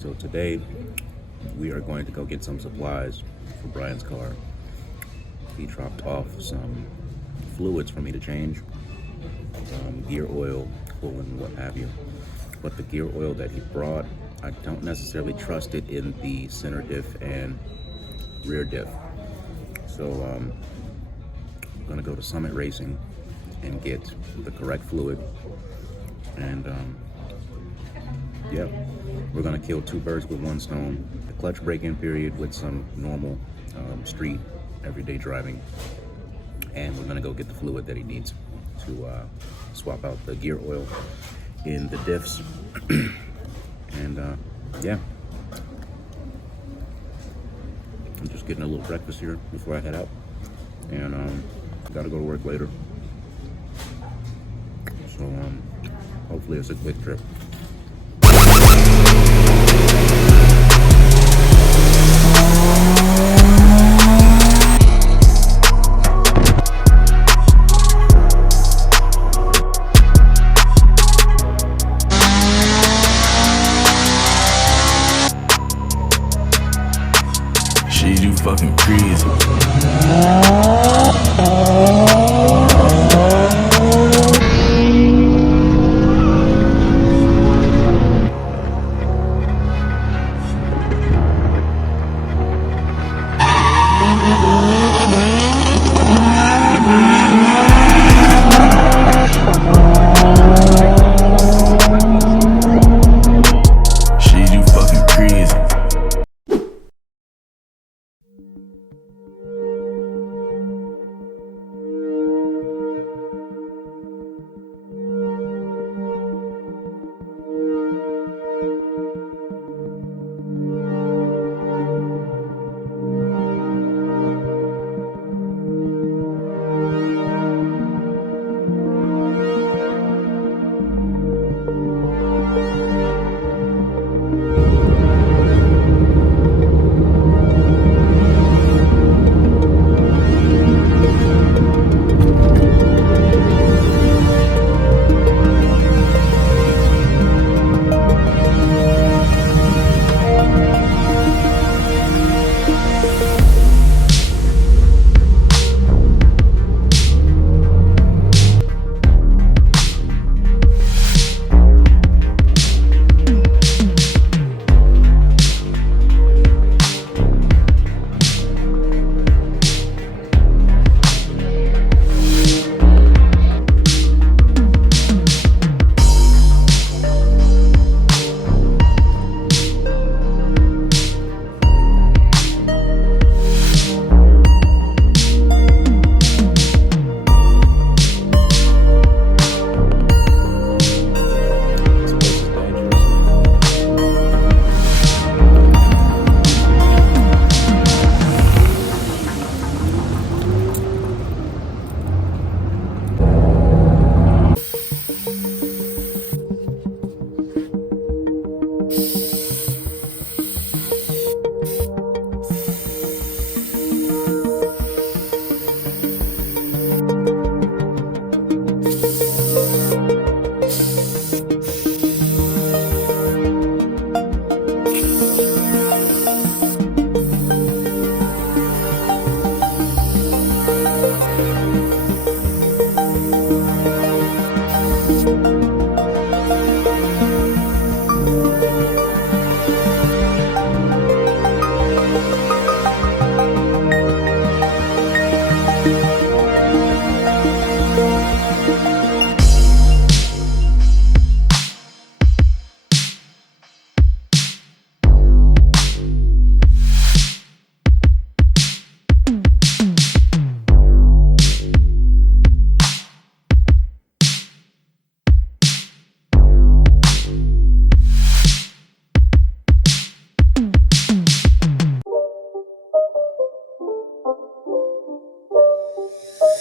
So today we are going to go get some supplies for Brian's car. He dropped off some fluids for me to change, gear oil, coolant, what have you. But the gear oil that he brought, I don't necessarily trust it in the center diff and rear diff. So I'm gonna go to Summit Racing and get the correct fluid. And yeah, we're gonna kill two birds with one stone. The clutch break-in period with some normal street, everyday driving. And we're gonna go get the fluid that he needs to swap out the gear oil in the diffs. And yeah, I'm just getting a little breakfast here before I head out, and gotta go to work later. So hopefully it's a quick trip. Shit, you fucking crazy. Shit, you fucking crazy.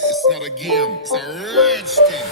It's not a game, it's a rich thing.